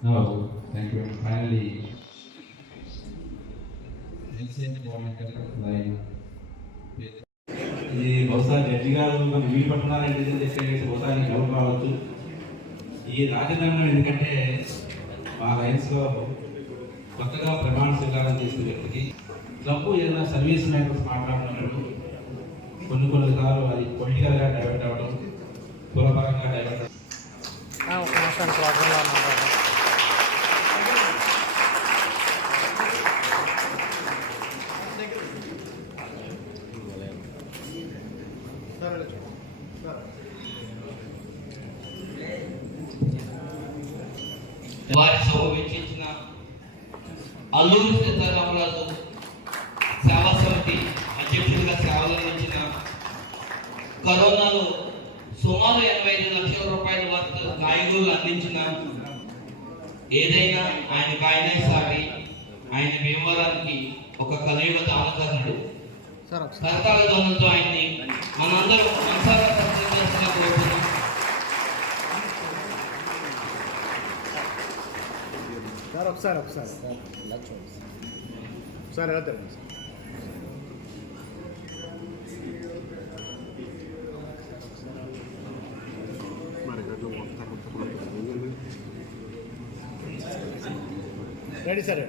No, thank you. Finally, Nelson Volunteer Line. ఇది బహుశా judge గారు మనం వీలు పట్టుకున్నారని చెప్పేసి బహుశా నీకు డౌట్ కావచ్చు ఈ రాజధాని ఎందుకంటే మా లైన్స్లో కొత్తగా ప్రమాణ స్వీకారం చేసిన వ్యక్తికి క్లబ్ ఏదైనా సర్వీస్ మ్యాటర్స్ మాట్లాడుతున్నప్పుడు కొన్ని కొన్ని సార్లు అది పొలిటికల్గా డైవర్ట్ అవ్వడం కులపరంగా డైవర్ట్ ఒక వారి సభ వెచ్చించిన అల్లూరు సీతారామరాజు సేవా సమితి అధ్యక్షుడిగా సేవలు అందించిన కరోనాలో సుమారు ఎనభై ఐదు లక్షల రూపాయల వర్త్ కాయగూరలు అందించిన ఏదైనా ఆయనే సాగి ఆయన భీమవరానికి ఒక కలియుగ దానకర్ణుడు సార్ కరతాళ ధ్వనులతో ఆయన్ని మనందరం మనసారా సంతరించాల్సిన కోరుతున్నాం సార్ ఒకసారి. ఒకసారి సార్ ఇలా ఎలా సార్ రెడీ సార్?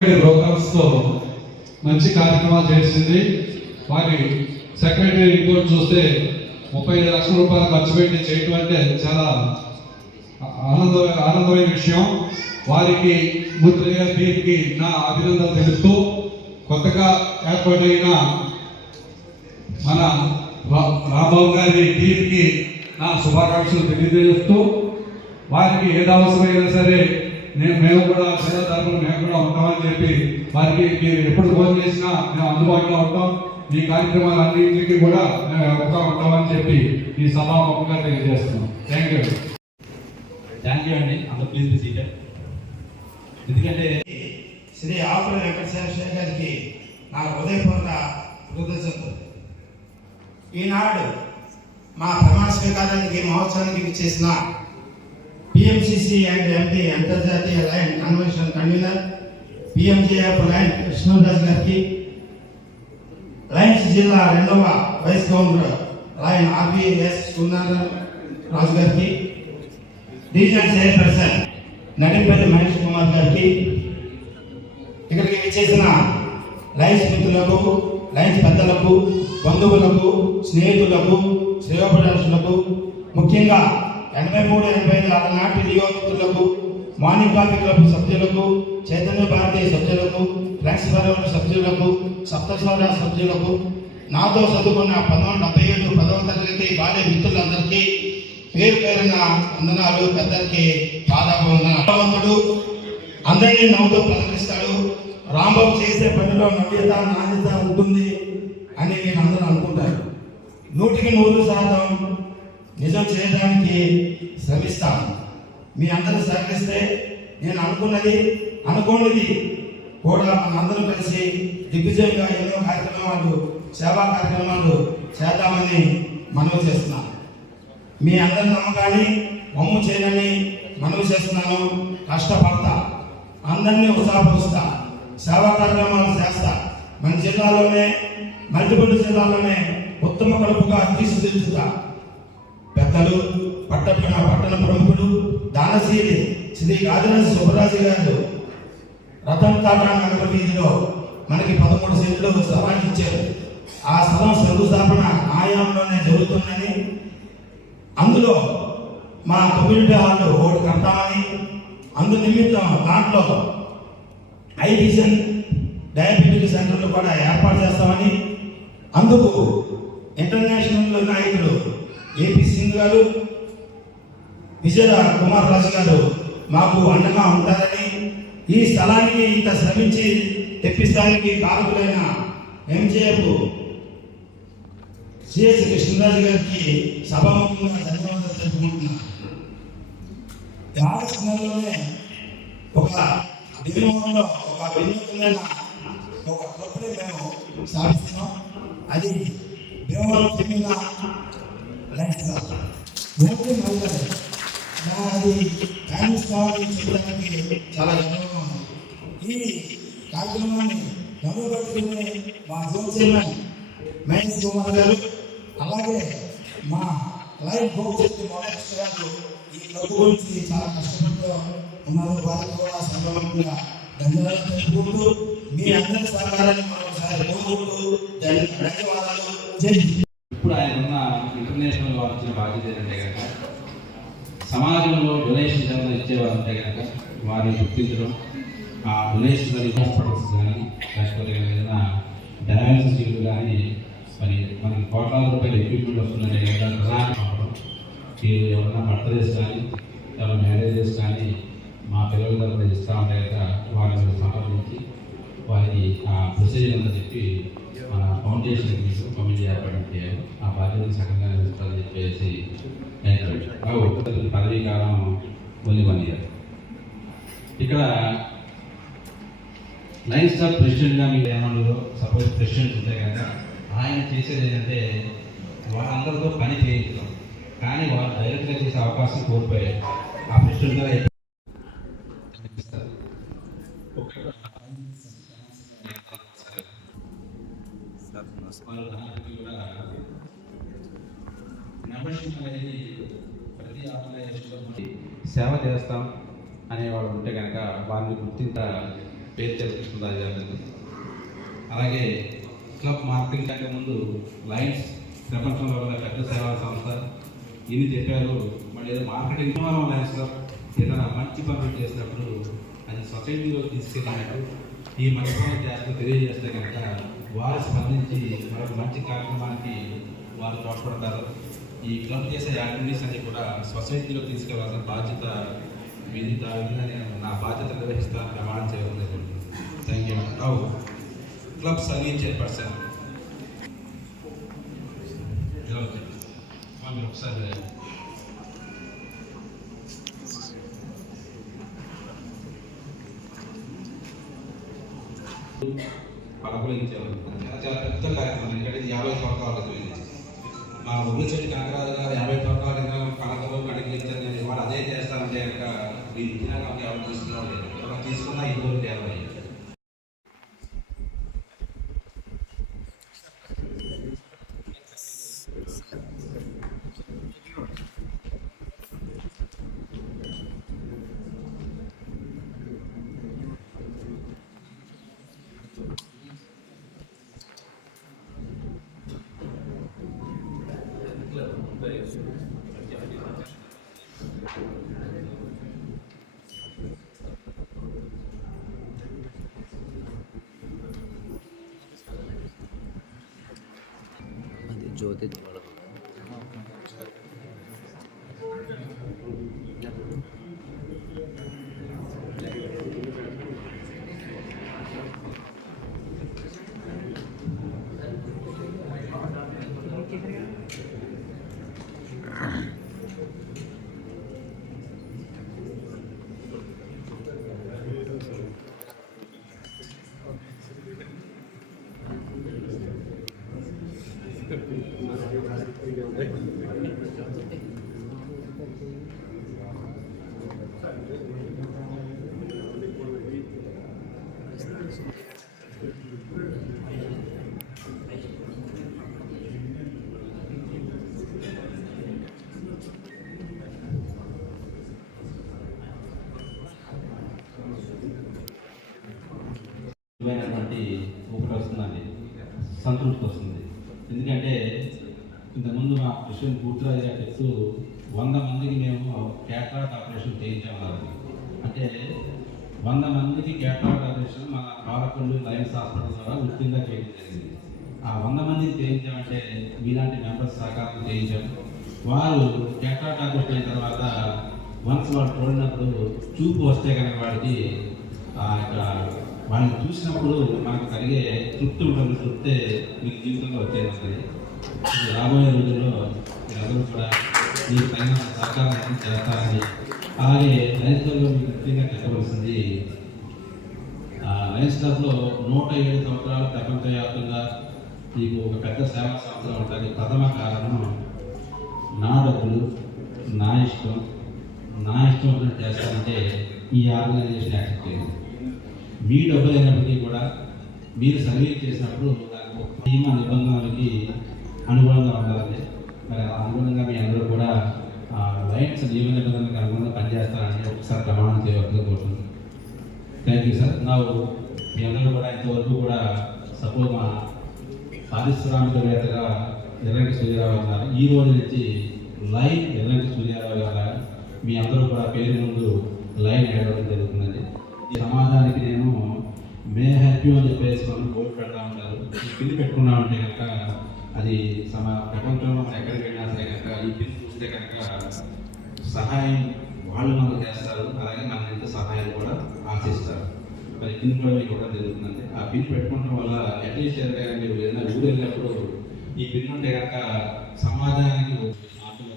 ప్రోగ్రామ్స్తో మంచి కార్యక్రమాలు చేసింది వారి సెక్రటరీ రిపోర్ట్ చూస్తే ముప్పై ఐదు లక్షల రూపాయలు ఖర్చు పెట్టి చేయటం అంటే చాలా ఆనంద ఆనందమైన విషయం. వారికి ముద్రగా దీనికి నా అభినందన తెలుపుతూ కొత్తగా ఏర్పాటైన మన రాబాబు గారి టీంకి నా శుభాకాంక్షలు తెలియజేస్తూ వారికి ఏది అవసరమైనా సరే నేను మేము కూడా జిల్లా తరఫున మేము కూడా ఉంటామని చెప్పి వారికి మీరు ఎప్పుడు ఫోన్ చేసినా మేము అందుబాటులో ఉంటాం. ఈ కార్యక్రమాలన్నింటికి కూడా ఒక ఉంటామని చెప్పి ఈ సభాముఖంగా తెలియజేస్తున్నాం థ్యాంక్ యూ థ్యాంక్ యూ అండి. అంత ప్లీజ్ ఎందుకంటే శ్రీ ఆకుల వెంకటేశ్వర గారికి నా హృదయపూర్వక కృతజ్ఞతలు. ఈనాడు మా ప్రమాణ స్వీకారానికి మహోత్సవానికి విచ్చేసిన పిఎంసిసి అండ్ ఎంపీ అంతర్జాతీయ Lion convention convener PMJF Lion Krishnaraju గారికి లయన్స్ జిల్లా రెండవ vice governor Lion RBS Suryanarayana Raju గారికి డివిజన్ చైర్పర్సన్ నడిపల్లి మహేష్ కుమార్ గారికి ఇక్కడికి విచ్చేసిన లయన్స్ మిత్రులకు లయన్స్ పెద్దలకు బంధువులకు స్నేహితులకు శ్రేయోపదర్శులకు ముఖ్యంగా ఎనభై మూడు ఎనభై ఐదు నాటి నియోజకులకు మార్నింగ్ కాఫీ క్లబ్ సభ్యులకు చైతన్య భారతీయ సభ్యులకు ఫ్రెండ్స్ సభ్యులకు సప్తస్వర సభ్యులకు నాతో చదువుకున్న పంతొమ్మిది డెబ్బై ఏడు పదవ తరగతి బాల్య మిత్రులందరికీ పేరు పేరున వందనాలు పెద్దలకి పాదాభవందనవంతుడు అందరినీ నవ్వుతో ప్రకటిస్తాడు. రాంబాబు చేసే పనిలో నవ్యత నాణ్యత ఉంటుంది అని నేను అందరూ అనుకుంటారు. నూటికి నూరు శాతం నిజం చేయడానికి శ్రమిస్తాను. మీ అందరూ సహకరిస్తే నేను అనుకున్నది అనుకోనిది కూడా మనందరం కలిసి దిగ్విజయంగా ఎన్నో కార్యక్రమాలు సేవా కార్యక్రమాలు చేద్దామని మనవి చేస్తున్నాను. మీ అందరి నమ్మకాన్ని మమ్ము చేయనని మనవి చేస్తున్నాను. కష్టపడతా అందరినీ ఉత్సాహపరుస్తా సేవా కార్యక్రమాలు చేస్తా. మన జిల్లాలోనే మల్టిపుల్ జిల్లాలోనే ఉత్తమ కలుపుగా తీర్చిదిద్దుతా. పెద్దలు పట్టణ పట్టణ ప్రముఖులు దానశీలి శ్రీ గాదిరాజు సుబ్బరాజు గారు రథం టాటా నగర వీధిలో మనకి పదమూడు సెంట్లు స్థలాన్ని ఇచ్చారు. ఆ స్థలం శంకుస్థాపన ఆయాంలోనే జరుగుతుందని అందులో మా కమ్యూనిటీ హాల్ ఓటు కడతామని అందు నిమిత్తం దాంట్లో ఐడిషన్ డయాబెటిక్ సెంటర్లు కూడా ఏర్పాటు చేస్తామని అందుకు ఇంటర్నేషనల్ నాయకులు ఏపీ సింగ్ గారు విజయ కుమార్ రాజు గారు మాకు అండగా ఉంటారని ఈ స్థలానికి ఇంత శ్రమించి తెప్పిస్తానికి కారకులైన ఎంజేఎఫ్ సిఎస్ కృష్ణరాజు గారికి సభాముఖంగా ధన్యవాదాలు తెలుపుకుంటున్నాను. ఒక దిగువలో ఒక వినూత్నమైన ఒక క్లబ్ని మేము స్థాపిస్తున్నాం అది భీమవరం చెందిన లైఫ్ క్లబ్. ఓన్లీ మహిళలు అది ఫ్యామిలీ స్థాయి చేయడానికి చాలా గర్వంగా ఉంది ఈ కార్యక్రమాన్ని నవ్వుబట్టుకునే మా జోన్ చైర్మన్ మహేష్ కుమార్ గారు అలాగే మా లైఫ్ భవిష్యత్తు మహేష్ గారు ఈ క్లబ్ గురించి చాలా కష్టపడుతూ ఉన్నారు. వారికి కూడా సందర్భంగా ధన్యవాదాలు తెలుపుకుంటూ మీ అందరి సహకారాన్ని మరొకసారి కోరుకుంటూ ధన్యవాదాలు. ఇప్పుడు ఆయన ఉన్న ఇంటర్నేషనల్ వారు ఇచ్చిన బాధ్యత ఏంటంటే కనుక సమాజంలో డొనేషన్ ఏమైనా ఇచ్చేవారు ఉంటే కనుక వారిని గుర్తించడం ఆ డొనేషన్ మరి హాస్పిటల్స్ కానీ లేకపోతే ఏదైనా డయాలసిస్ యూనిట్ కానీ మరి మనకి కోట్లాది రూపాయల ఎక్విప్మెంట్ వస్తుందంటే కనుక ప్రధాన కావడం మీరు ఎవరైనా బర్త్డేస్ కానీ ఎవరైనా మ్యారేజెస్ కానీ మా పిల్లల తరఫున ఇస్తూ ఉంటే కనుక వారిని సంప్రదించి వారికి ఆ ప్రొసీజర్ అంతా చెప్పి మన ఫౌండేషన్ కమిటీ ఏర్పాటు చేయాలి. ఆ బాధ్యతను సకంగా నిర్వహిస్తారని చెప్పేసి పదవీ కాలం ఓన్లీ వన్ ఇయర్. ఇక్కడ లైన్ స్టాఫ్ ప్రెసిడెంట్గా మీరు ఏమన్నా సపోజ్ ప్రెసిడెంట్ ఉంటే కనుక ఆయన చేసేది ఏంటంటే వాళ్ళందరితో పని చేయించడం. కానీ వాళ్ళు డైరెక్ట్గా చేసే అవకాశం కోల్పోయారు. ఆ ప్రెసిడెంట్ దానికి కూడా మెంబర్షిప్ అనేది ప్రతి ఆర్గనైజేషన్లో సేవ చేస్తాం అనేవాడు ఉంటే కనుక వారిని గుర్తింత పేరు తెలుసుకుందా జరుగుతుంది. అలాగే క్లబ్ మార్కెటింగ్ కంటే ముందు లయన్స్ ప్రపంచంలో ఉన్న పెద్ద సేవా సంస్థ. ఇన్ని చెప్పారు మళ్ళీ ఏదో మార్కెటింగ్ మనం లయన్స్ క్లబ్ ఏదైనా మంచి పనులు చేసినప్పుడు అది సొసైటీలో తీసుకెళ్ళినట్టు ఈ మంచి పనులు చేస్తూ తెలియజేస్తే కనుక వారు స్పందించి మరొక మంచి కార్యక్రమానికి వారు తోడ్పడతారు. ఈ క్లబ్ చేసే యాక్టివిటీస్ అన్ని కూడా సొసైటీలో తీసుకెళ్ళాల్సిన బాధ్యత మీది విధంగా నేను నా బాధ్యత నిర్వహిస్తాను ప్రమాణం చేయడం జరుగుతుంది thank you now club service chairperson. మీరు ఒకసారి పలకరించేవారు చాలా చాలా పెద్ద కార్యక్రమం. ఎందుకంటే ఇది యాభై సంవత్సరాల క్రితం మా ఉమ్మచెట్టి కనకరాజు గారు యాభై సంవత్సరాల క్రితం కనకలో కడిగిలించారు నేను అదే చేస్తానంటే కనుక మీరు ఇచ్చినా కాబట్టి ఎవరు తీసుకున్నాం ఎవరు తీసుకున్నా ఇద్దరు ಜ್ಯೋತಿ ఊపిరి వస్తుందండి సంతృప్తి వస్తుంది. ఆపరేషన్ మా చెప్తూ వంద మందికి మేము క్యాటరాక్ట్ ఆపరేషన్ చేయించామన్నారు అంటే వంద మందికి క్యాటరాక్ట్ ఆపరేషన్ మన పాలకొండ లయన్స్ హాస్పిటల్ ద్వారా ఉచితంగా చేయడం జరిగింది. ఆ వంద మందికి చేయించామంటే మీలాంటి మెంబర్స్ సహకారం చేయించాం. వారు క్యాటరాక్ట్ ఆపరేషన్ అయిన తర్వాత వన్స్ వాడు చూడినప్పుడు చూపు వస్తే కనుక వాడికి ఆ యొక్క వాళ్ళని చూసినప్పుడు మనకు కలిగే తృప్తి ఉంటుంది. తృప్తే మీకు జీవితంలో వచ్చేది. రాబోయే రోజుల్లో ఎవరు కూడా ఈ తగిన సహకారం చేస్తారని అలాగే లయన్స్ క్లబ్లో మీకు ముఖ్యంగా చెప్పవలసింది ఆ, లయన్స్ క్లబ్లో నూట ఏడు సంవత్సరాలు ప్రపంచవ్యాప్తంగా మీకు ఒక పెద్ద సేవా సంవత్సరం ఉంటుంది ప్రథమ కారణం నా డబ్బులు నా ఇష్టం. నా ఇష్టం చేస్తానంటే ఈ ఆర్గనైజేషన్ యాక్సెప్ట్ చేయదు మీ డబ్బులు అయినప్పటికీ కూడా మీరు సర్వీస్ చేసినప్పుడు దానికి ఒక నియమ నిబంధనలకి అనుగుణంగా ఉండాలండి. మరి అనుగుణంగా మీ అందరూ కూడా లైన్స్ నియమ నిబంధనలకు అనుగుణంగా పనిచేస్తారని ఒకసారి ప్రమాణం చేయవలసింది కోరుతుంది థ్యాంక్ యూ సార్ నా మీ అందరూ కూడా ఇంతవరకు కూడా సపోజ్ మా పారిశ్రామికవేత్తగా ఎర్రంటి సూర్యారావు గారు ఈ రోజు నుంచి లైన్ ఎర్రంటి సూర్యారావు గారు మీ అందరూ కూడా పేరు ముందు లైన్ వేయడం జరుగుతుందండి. ఈ సమాజానికి నేను మే హ్యాపీ అని చెప్పేసి మనం బోర్డు పెడతా ఉంటారు. పిల్లి పెట్టుకున్నా ఉంటే కనుక అది సమ ప్రపంచంలో మనం ఎక్కడికి వెళ్ళినా సరే కనుక ఈ ఫిల్మ్ చూస్తే కనుక సహాయం వాళ్ళు మనకు చేస్తారు అలాగే మన ఎంత సహాయం కూడా ఆశిస్తారు. మరి పిన్ కూడా మీకు ఇవ్వడం జరుగుతుంది ఆ పిన్ పెట్టుకోవడం వల్ల అట్లీస్ట్ ఏంటంటే మీరు ఏదైనా ఊరు వెళ్ళినప్పుడు ఈ పిన్ ఉంటే కనుక సమాజానికి ఆటలో